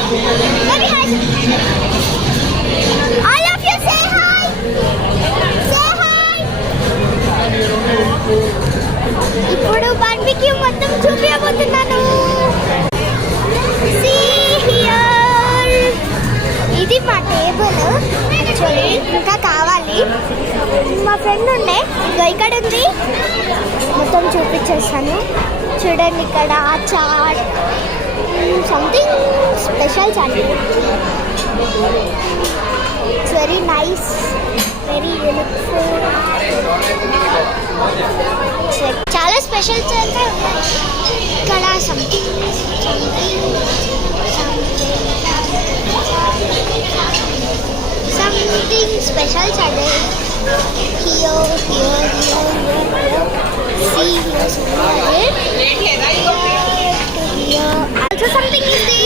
hi. Baby, hi. All of you say hi. Say hi. ఇప్పుడు బార్బిక్యూ మొత్తం చూపించబోతున్నాను. See here. ఇది మా టేబుల్. యాక్చువల్లీ ఇంకా కావాలి. మా ఫ్రెండ్ ఉండే ఇగో ఇక్కడ ఉంది. మొత్తం చూపించేస్తాను. చూడండి ఇక్కడ chat something special chat. It's very nice, very uniqueful. చాలా స్పెషల్స్ అయితే ఉన్నాయి ఇక్కడ. సంథింగ్ స్పెషల్స్ అదే. Here. See, here's here. Also something is there.